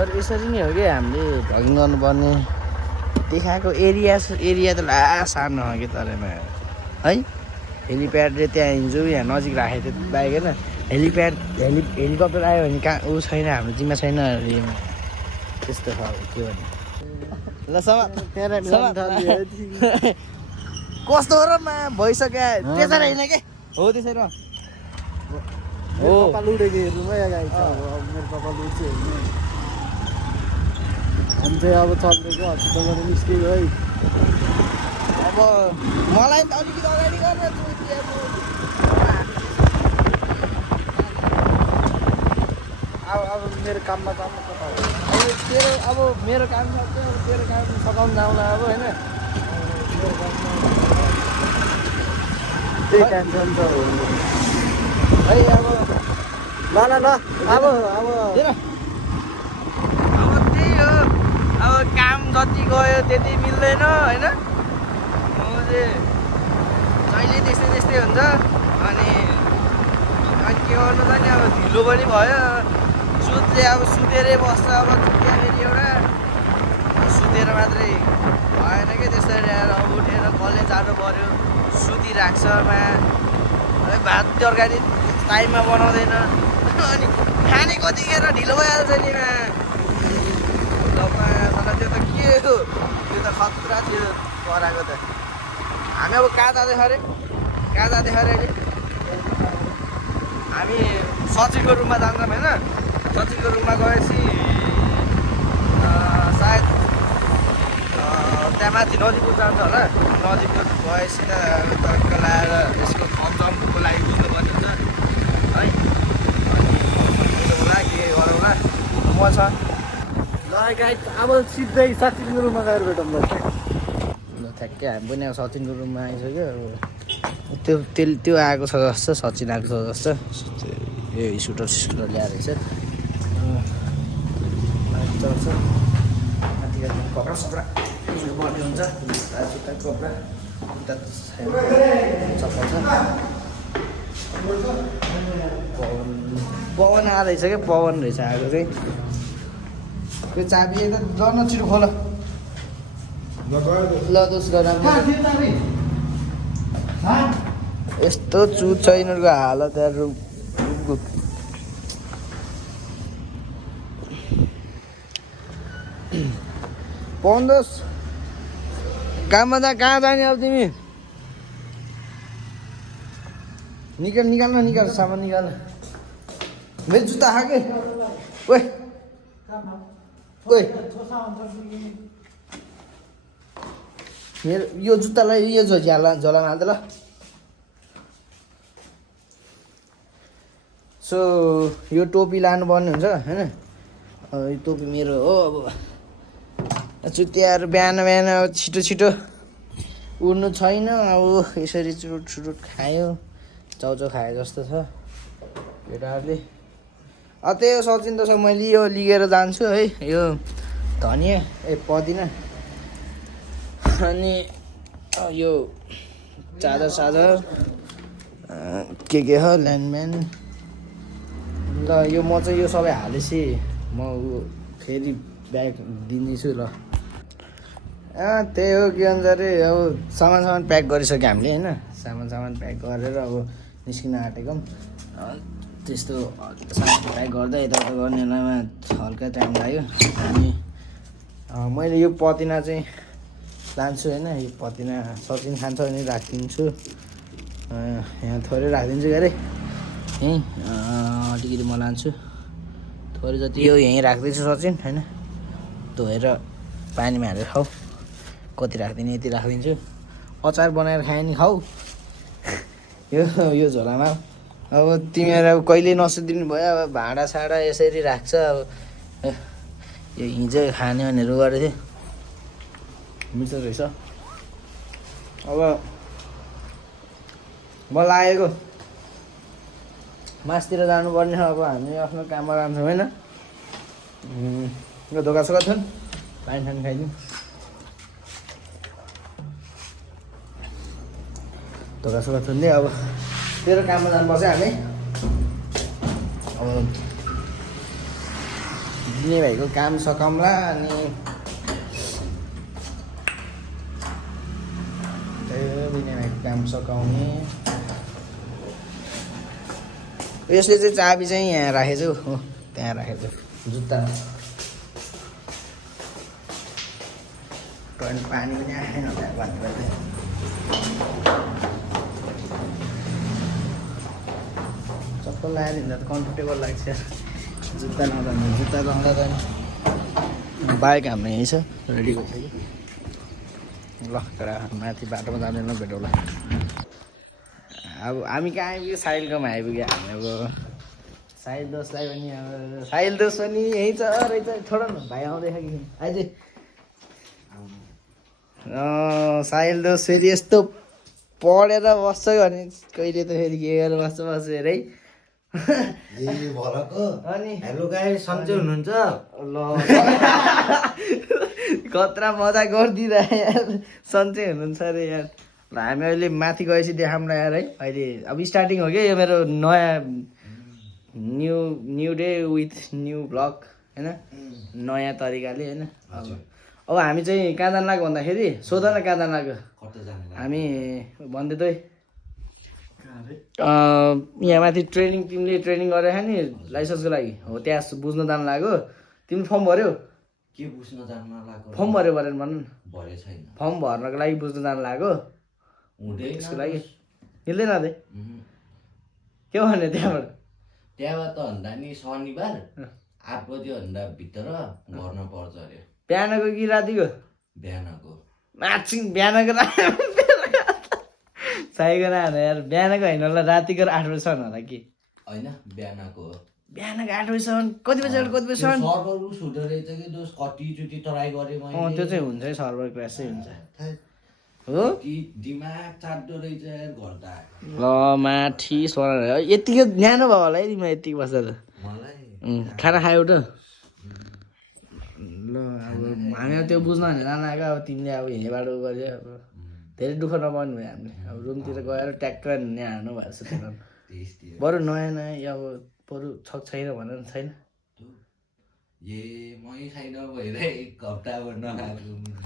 तर यसरी नै हो कि हामीले भ्लगिङ गर्नुपर्ने देखाएको एरिया त ला सानो हो कि तरमा है हेलिप्याडले त्यहाँ हिँड्छु यहाँ नजिक राखेको थियो बाइक होइन हेलिकप्टर आयो भने कहाँ ऊ छैन हाम्रो जिम्मा छैन त्यस्तो छ अब के भन्ने ल कस्तो हो र मा भइसक्यो त्यसरी होइन के हो त्यसरी हो पापा लुडेको हेर्नुमै अगाडि छ अब मेरो पापा लुड्छ हेर्नु हामी चाहिँ अब चल्दैको हस्पिटलबाट निस्कियो है अब मलाई त अलिकति अगाडि गर्न अब मेरो काममा त तेरो अब मेरो काम सक्छ अब तेरो काम सघाउनु जाउँला अब होइन त्यही टेन्सन त हो है अब ल अब त्यही हो अब काम जति गयो त्यति मिल्दैन होइन जहिले त्यस्तै हुन्छ अनि के गर्नु त नि अब ढिलो पनि भयो सुत्ले अब सुतेरै बस्छ अब छुट्टिया फेरि एउटा सुतेर मात्रै भएन कि त्यसरी आएर अब उठेर कलेज जानु पऱ्यो सुतिराख्छ भात तरकारी टाइममा बनाउँदैन अनि खाने कतिखेर ढिलो भइहाल्छ नि त्यो त के हो त्यो त खतरा थियो कराएको त हामी अब कहाँ जाँदैछ अरे अहिले हामी सचिनको रुममा जान्छौँ होइन सचिनको रुममा गएपछि सायद त्यहाँ माथि नजिकको जान्छ होला नजिकको गएपछि त टक्क लाएर यसको थम्सअपको लागि बुझ्नुपर्ने हुन्छ है अनि होला के गरौँला म छ ल गाइस अब सिधै साथीको रुममा गएर भेटौँ ल ठ्याक्कै हामी पनि अब सचिनको रुममा आइसक्यो अब त्यो आएको छ जस्तो सचिन आएको छ जस्तो यो स्कुटर ल्याएर रहेछ चल्छ माथि कपडा सपडा पर्ने हुन्छ जुत्ता कपडा जुत्ता चप्पल छ पवन आएछ क्या पवन रहेछ आएको चाहिँ त्यो चाबी त जर्न छिटो खोल ल दोष गर यस्तो चुत छ यिनीहरूको हालत रुमको पवन दोष काममा कहाँ जाने अब तिमी निकाल सामान निकाल मेरो जुत्ता खाके ओए मेरो यो जुत्तालाई यो झोलामा हाल्दै ल सो यो टोपी लानुपर्ने हुन्छ होइन यो टोपी मेरो हो अब चुतियाहरू बिहान छिटो उड्नु छैन अब यसरी चुरुट खायो चाउचाउ खायो जस्तो छ केटाहरूले त्यही हो सचिन त मैले यो लिएर जान्छु है यो धनिया पुदिना अनि यो चादर के हो ल्यान्डम्यान ल यो म चाहिँ यो सबै हालेपछि म फेरि ब्याग दिँदैछु ल त्यही हो के भन्छ अरे अब सामान प्याक गरिसक्यो हामीले होइन सामान प्याक गरेर अब निस्किन आँटेको त्यस्तो सामान प्याक गर्दा यताउता गर्नेमा हल्का टाइम लाग्यो अनि मैले यो पुदिना चाहिँ लान्छु होइन यो पुदिना सचिन खान्छ भने राखिदिन्छु यहाँ थोरै राखिदिन्छु के अरे यहीँ अलिकति म लान्छु थोरै जति यो यहीँ राख्दैछु सचिन होइन धोएर पानीमा हालेर खाऊ कति राख्दिनँ यति राखिदिन्छु अचार बनाएर खायो नि खाऊ यो झोलामा अब तिमीहरू अब कहिले नसुधिनु भयो अब भाँडासाँडा यसरी राख्छ अब यो हिजो खाने भनेर गरेको थिएँ मिठो रहेछ अब म लागेको मासतिर जानुपर्ने अब हामी आफ्नो काममा जान्छौँ होइन यो धोका सोका छन् पानी सानी खाइदिउँ धोका सोका छन् अब तेरो काममा जानुपर्छ हामी अब दिने भाइको काम सकाउँला अनि त्यही हो दिने भाइको काम सकाउने। यसले चाहिँ चाबी चाहिँ यहाँ राखेछु हो, त्यहाँ राखेछु जुत्ता। टोइलेट पानी पनि आएन त्यहाँ भनेर चाहिँ चप्पल लगाएर हिँड्दा त कम्फर्टेबल लाग्छ। जुत्ता लाउँदा नि जुत्ता लाउँदा त बाइक हाम्रो यहीँ छ रेडी भइसक्यो। ल केटा माथि बाटोमा जाँदैन भेटौँला। अब हामी कहाँ आइपुग्यो? साहिलकोमा आइपुग्यो हामी। अब साहिल दोस्तलाई पनि अब साहिल दोस्त पनि यहीँ छ रहेछ। छोड न भाइ आउँदैछ कि आइज। साहिल दोस्त फेरि यस्तो पढेर बस्छ भने कहिले त फेरि के गरेर बस्छ बसेर है। अनि हेलो गाइस, सन्चै हुनुहुन्छ? ल कत्रा मजा गरिदिँदा यार, सन्चै हुनुहुन्छ अरे यार। ल हामी अहिले माथि गएपछि देखाउँला यार है। अहिले अब स्टार्टिङ हो क्या यो मेरो नयाँ new day with new blog होइन, नयाँ तरिकाले होइन। अब हामी चाहिँ कहाँ जानु लाग्यो भन्दाखेरि सोध न कहाँ जानु लाग्यो हामी भन्दै त यहाँ माथि ट्रेनिङ, तिमीले ट्रेनिङ गरेर नि लाइसेन्सको लागि हो, त्यहाँ बुझ्न जानु लाग्यो। तिमी फर्म भर्यौ? के बुझ्न जान्न लाग्यो? फर्म भर्यो भनेर भन न। भरे छैन। फर्म भर्नको लागि बुझ्न जानु लाग्यो हुँदैन त्यसको लागि मिल्दैन अझै के भने त्यहाँबाट त भन्दा नि शनिबार 8 बजे भन्दा भित्र गर्न पर्छ अरे। बिहानको कि रातिको? बिहानको। मार्चिङ बिहानको साइको न यार, बिहानको होइन होला रातिको 8 बजीसम्म होला कि होइन बिहानको हो। बिहानको 8 बजीसम्म कति बजीबाट कति बजीसम्म? सर्भर उस हुँदो रहेछ कि दोस्त, कतिचोटि ट्राई गरेँ मैले। त्यो चाहिँ हुन्छ है, सर्भर क्रास चाहिँ हुन्छ हो। दिमाग चाट्दो रहेछ गर्दा। ल माथि सोना यतिको न्यानो भयो होला है तिमीलाई यतिको बस्दा त। मलाई खाना खायौ त? ल अब हामी त्यो बुझ्न भने जान आएको। अब तिमीले अब हिँडे बाटो गऱ्यो, अब धेरै दुःख नपाउनु भयो हामीले। अब रुमतिर गएर ट्याक्क हाल्नु भएको छ त्यो। बरु नयाँ नयाँ अब बरु छैन भनेर छैन। मै छैन भएर 1 हप्ता नखाएको।